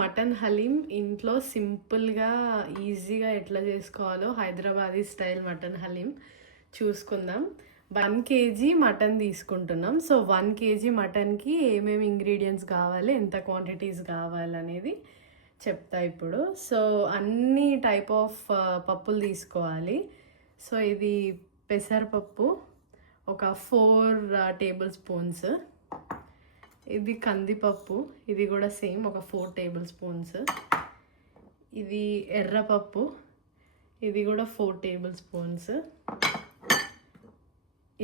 Mutton haleem ఇంట్లో సింపుల్గా ఈజీగా ఎట్లా చేసుకోవాలో హైదరాబాదీ స్టైల్ మటన్ హలీం చూసుకుందాం. 1 kg మటన్ తీసుకుంటున్నాం. సో 1 kg మటన్కి ఏమేమి ఇంగ్రీడియంట్స్ కావాలి, ఎంత క్వాంటిటీస్ కావాలనేది చెప్తా ఇప్పుడు. సో అన్ని టైప్ ఆఫ్ పప్పులు తీసుకోవాలి. సో ఇది పెసరపప్పు ఒక 4 టేబుల్ స్పూన్స్. ఇది కందిపప్పు, ఇది కూడా సేమ్ ఒక 4 టేబుల్ స్పూన్స్. ఇది ఎర్రపప్పు, ఇది కూడా 4 టేబుల్ స్పూన్స్.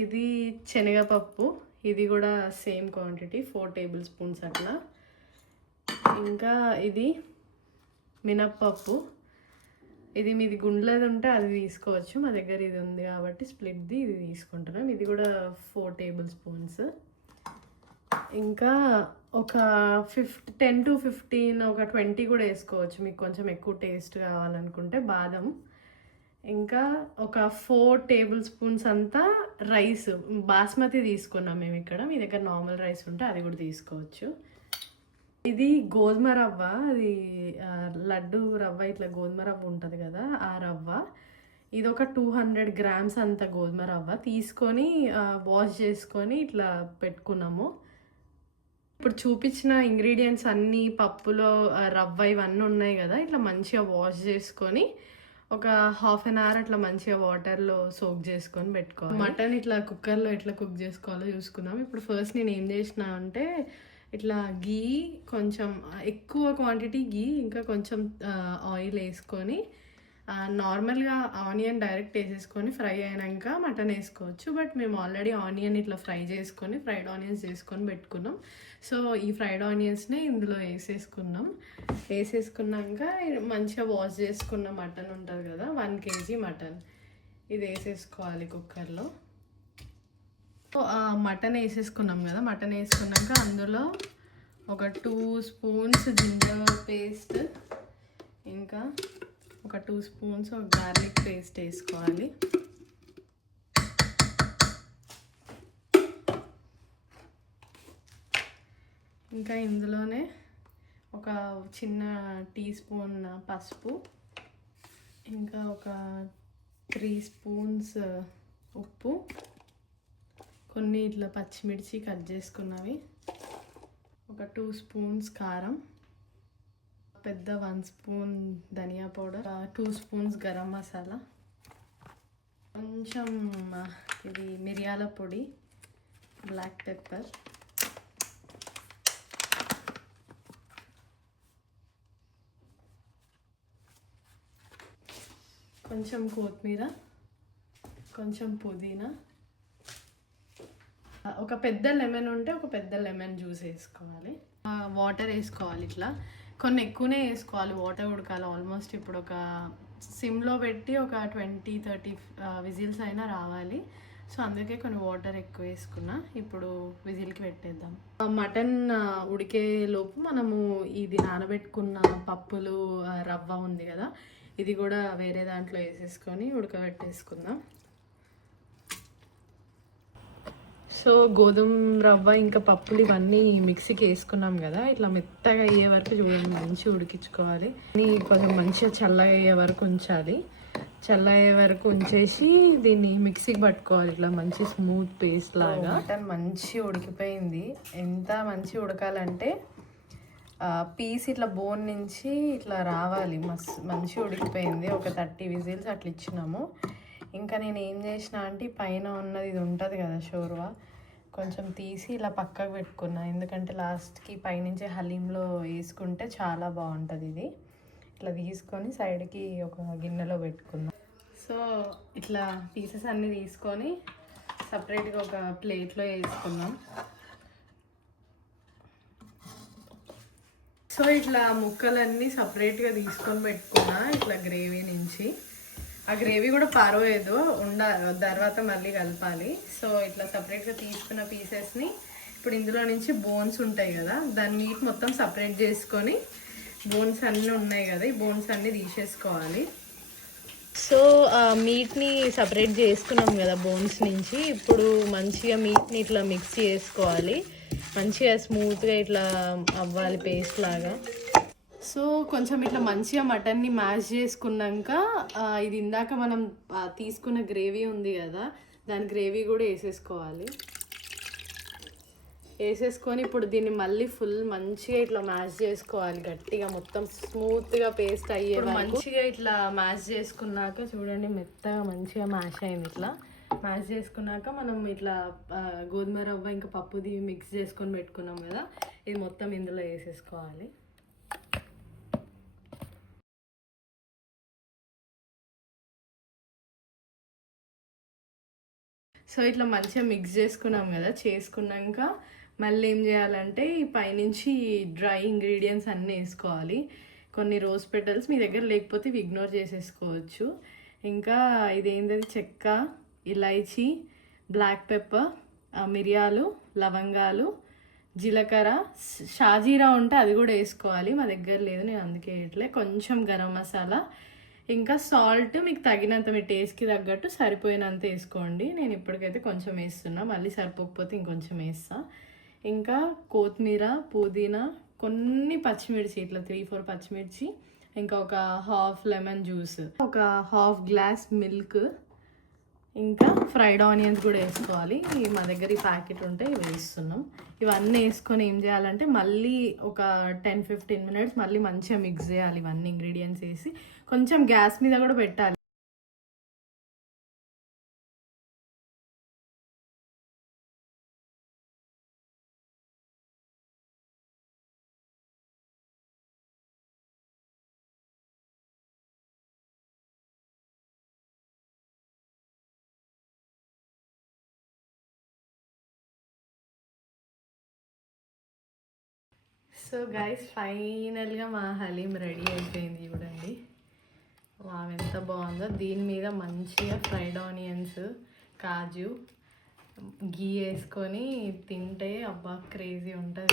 ఇది శనగపప్పు, ఇది కూడా సేమ్ క్వాంటిటీ 4 టేబుల్ స్పూన్స్ అట్లా. ఇంకా ఇది మినప్పప్పు, ఇది మీది గుండ్లది ఉంటే అది తీసుకోవచ్చు, మా దగ్గర ఇది ఉంది కాబట్టి స్ప్లిట్ది ఇది తీసుకుంటున్నాం. ఇది కూడా 4 టేబుల్ స్పూన్స్. ఇంకా ఒక 10 to 15 ఒక 20 కూడా వేసుకోవచ్చు మీకు కొంచెం ఎక్కువ టేస్ట్ కావాలనుకుంటే బాదం. ఇంకా ఒక 4 టేబుల్ స్పూన్స్ అంతా రైస్, బాస్మతి తీసుకున్నాం మేము ఇక్కడ. మీ దగ్గర నార్మల్ రైస్ ఉంటే అది కూడా తీసుకోవచ్చు. ఇది గోధుమ రవ్వ, అది లడ్డు రవ్వ, ఇట్లా గోధుమ రవ్వ ఉంటుంది కదా ఆ రవ్వ. ఇది ఒక 200 grams అంత గోధుమ రవ్వ తీసుకొని వాష్ చేసుకొని ఇట్లా పెట్టుకున్నాము. ఇప్పుడు చూపించిన ఇంగ్రీడియంట్స్ అన్నీ పప్పులో రవ్వ ఇవన్నీ ఉన్నాయి కదా, ఇట్లా మంచిగా వాష్ చేసుకొని ఒక 1/2 hour అట్లా మంచిగా వాటర్లో సోక్ చేసుకొని పెట్టుకోవాలి. మటన్ ఇట్లా కుక్కర్లో ఎట్లా కుక్ చేసుకోవాలో చూసుకుందాం. ఇప్పుడు ఫస్ట్ నేను ఏం చేసిన అంటే ఇట్లా గీ, కొంచెం ఎక్కువ క్వాంటిటీ గీ, ఇంకా కొంచెం ఆయిల్ వేసుకొని నార్మల్గా ఆనియన్ డైరెక్ట్ వేసేసుకొని ఫ్రై అయినాక మటన్ వేసుకోవచ్చు. బట్ మేము ఆల్రెడీ ఆనియన్ ఇట్లా ఫ్రై చేసుకొని ఫ్రైడ్ ఆనియన్స్ చేసుకొని పెట్టుకున్నాం. సో ఈ ఫ్రైడ్ ఆనియన్స్ని ఇందులో వేసేసుకున్నాక మంచిగా వాష్ చేసుకున్న మటన్ ఉంటుంది కదా 1 kg మటన్, ఇది వేసేసుకోవాలి కుక్కర్లో. మటన్ వేసేసుకున్నాం కదా, మటన్ వేసుకున్నాక అందులో ఒక 2 స్పూన్స్ జింజర్ పేస్ట్, ఇంకా ఒక 2 స్పూన్స్ గార్లిక్ పేస్ట్ వేసుకోవాలి. ఇంకా ఇందులోనే ఒక చిన్న టీ స్పూన్ పసుపు, ఇంకా ఒక 3 స్పూన్స్ ఉప్పు, కొన్ని ఇట్లా పచ్చిమిర్చి కట్ చేసుకున్నవి, ఒక 2 స్పూన్స్ కారం, పెద్ద 1 స్పూన్ ధనియా పౌడర్, 2 స్పూన్స్ గరం మసాలా, కొంచెం ఇది మిరియాల పొడి, బ్లాక్ పెప్పర్, కొంచెం కొత్తిమీర, కొంచెం పుదీనా, ఒక పెద్ద లెమన్ ఉంటే ఒక పెద్ద లెమన్ జ్యూస్ వేసుకోవాలి. వాటర్ వేసుకోవాలి, ఇట్లా కొన్ని ఎక్కువనే వేసుకోవాలి. వాటర్ ఉడకాలి ఆల్మోస్ట్. ఇప్పుడు ఒక సిమ్లో పెట్టి ఒక 20-30 విజిల్స్ అయినా రావాలి. సో అందుకే కొన్ని వాటర్ ఎక్కువ వేసుకున్నా. ఇప్పుడు విజిల్కి పెట్టేద్దాం. మటన్ ఉడికే లోపు మనము ఇది నానబెట్టుకున్న పప్పులు రవ్వ ఉంది కదా, ఇది కూడా వేరే దాంట్లో వేసేసుకొని ఉడకబెట్టేసుకుందాం. సో గోధుమ రవ్వ ఇంకా పప్పులు ఇవన్నీ మిక్సీకి వేసుకున్నాం కదా, ఇట్లా మెత్తగా అయ్యే వరకు చూడండి మంచిగా ఉడికించుకోవాలి. కొంచెం మంచిగా చల్లగా అయ్యే వరకు ఉంచాలి. చల్ల అయ్యే వరకు ఉంచేసి దీన్ని మిక్సీకి పట్టుకోవాలి, ఇట్లా మంచి స్మూత్ పేస్ట్ లాగా. మటన్ మంచిగా ఉడికిపోయింది. ఎంత మంచిగా ఉడకాలంటే పీస్ ఇట్లా బోన్ నుంచి ఇట్లా రావాలి. మంచిగా ఉడికిపోయింది. ఒక 30 విజిల్స్ అట్లా ఇచ్చినాము. ఇంకా నేను ఏం చేసిన అంటే పైన ఉన్నది ఇది ఉంటుంది కదా షోర్వా, కొంచెం తీసి ఇలా పక్కకు పెట్టుకున్నా. ఎందుకంటే లాస్ట్కి పైనుంచి హలీంలో వేసుకుంటే చాలా బాగుంటుంది. ఇది ఇట్లా తీసుకొని సైడ్కి ఒక గిన్నెలో పెట్టుకున్నా. సో ఇట్లా పీసెస్ అన్నీ తీసుకొని సపరేట్గా ఒక ప్లేట్లో వేసుకున్నాం. సో ఇట్లా ముక్కలన్నీ సపరేట్గా తీసుకొని పెట్టుకున్నా ఇట్లా గ్రేవీ నుంచి. ఆ గ్రేవీ కూడా పారవేయదు, తర్వాత మళ్ళీ కలపాలి. సో ఇట్లా సపరేట్గా తీసుకున్న పీసెస్ని ఇప్పుడు ఇందులో నుంచి బోన్స్ ఉంటాయి కదా, దాని మీట్ మొత్తం సపరేట్ చేసుకొని, బోన్స్ అన్నీ ఉన్నాయి కదా, ఈ బోన్స్ అన్నీ తీసేసుకోవాలి. సో మీట్ని సపరేట్ చేసుకున్నాం కదా బోన్స్ నుంచి. ఇప్పుడు మంచిగా మీట్ని ఇట్లా మిక్స్ చేసుకోవాలి. మంచిగా స్మూత్గా ఇట్లా అవ్వాలి పేస్ట్ లాగా. సో కొంచెం ఇట్లా మంచిగా మటన్ని మ్యాష్ చేసుకున్నాక ఇది ఇందాక మనం తీసుకున్న గ్రేవీ ఉంది కదా, దాని గ్రేవీ కూడా వేసేసుకోవాలి. వేసేసుకొని ఇప్పుడు దీన్ని మళ్ళీ ఫుల్ మంచిగా ఇట్లా మ్యాష్ చేసుకోవాలి గట్టిగా, మొత్తం స్మూత్గా పేస్ట్ అయ్యే మంచిగా ఇట్లా మ్యాష్ చేసుకున్నాక చూడండి మెత్తగా మంచిగా మ్యాష్ అయింది. ఇట్లా మ్యాష్ చేసుకున్నాక మనం ఇట్లా గోధుమ రవ్వ ఇంకా పప్పుది మిక్స్ చేసుకొని పెట్టుకున్నాం కదా, ఇది మొత్తం ఇందులో వేసేసుకోవాలి. సో ఇట్లా మంచిగా మిక్స్ చేసుకున్నాం కదా, చేసుకున్నాక మళ్ళీ ఏం చేయాలంటే ఈ పైనుంచి డ్రై ఇంగ్రీడియంట్స్ అన్నీ వేసుకోవాలి. కొన్ని రోజ్ పెటల్స్ మీ దగ్గర లేకపోతే ఇవి ఇగ్నోర్ చేసేసుకోవచ్చు. ఇంకా ఇదేంటది చెక్క, ఇలైచి, బ్లాక్ పెప్పర్, మిరియాలు, లవంగాలు, జీలకర్ర, షాజీరా ఉంటే అది కూడా వేసుకోవాలి. మా దగ్గర లేదు, నేను అందుకే వేయట్లే. కొంచెం గరం మసాలా, ఇంకా సాల్ట్ మీకు తగినంత, మీ టేస్ట్కి తగ్గట్టు సరిపోయినంత వేసుకోండి. నేను ఇప్పటికైతే కొంచెం వేస్తున్నా, మళ్ళీ సరిపోకపోతే ఇంకొంచెం వేస్తా. ఇంకా కొత్తిమీర, పుదీనా, కొన్ని పచ్చిమిర్చి, ఇట్లా 3-4 పచ్చిమిర్చి, ఇంకా ఒక హాఫ్ లెమన్ జ్యూస్, ఒక హాఫ్ గ్లాస్ మిల్క్, ఇంకా ఫ్రైడ్ ఆనియన్స్ కూడా వేసుకోవాలి. మా దగ్గర ఈ ప్యాకెట్ ఉంటే ఇవి వేస్తున్నాం. ఇవన్నీ వేసుకొని ఏం చేయాలంటే మళ్ళీ ఒక 10-15 మినిట్స్ మళ్ళీ మంచిగా మిక్స్ చేయాలి. ఇవన్నీ ఇంగ్రీడియంట్స్ వేసి కొంచెం గ్యాస్ మీద కూడా పెట్టాలి. సో గైస్ ఫైనల్గా మా హలీం రెడీ అయిపోయింది చూడండి. వావ్ ఎంత బాగుందో. దీని మీద మంచిగా ఫ్రైడ్ ఆనియన్స్, కాజు, గీ వేసుకొని తింటే అబ్బా క్రేజీ ఉంటుంది.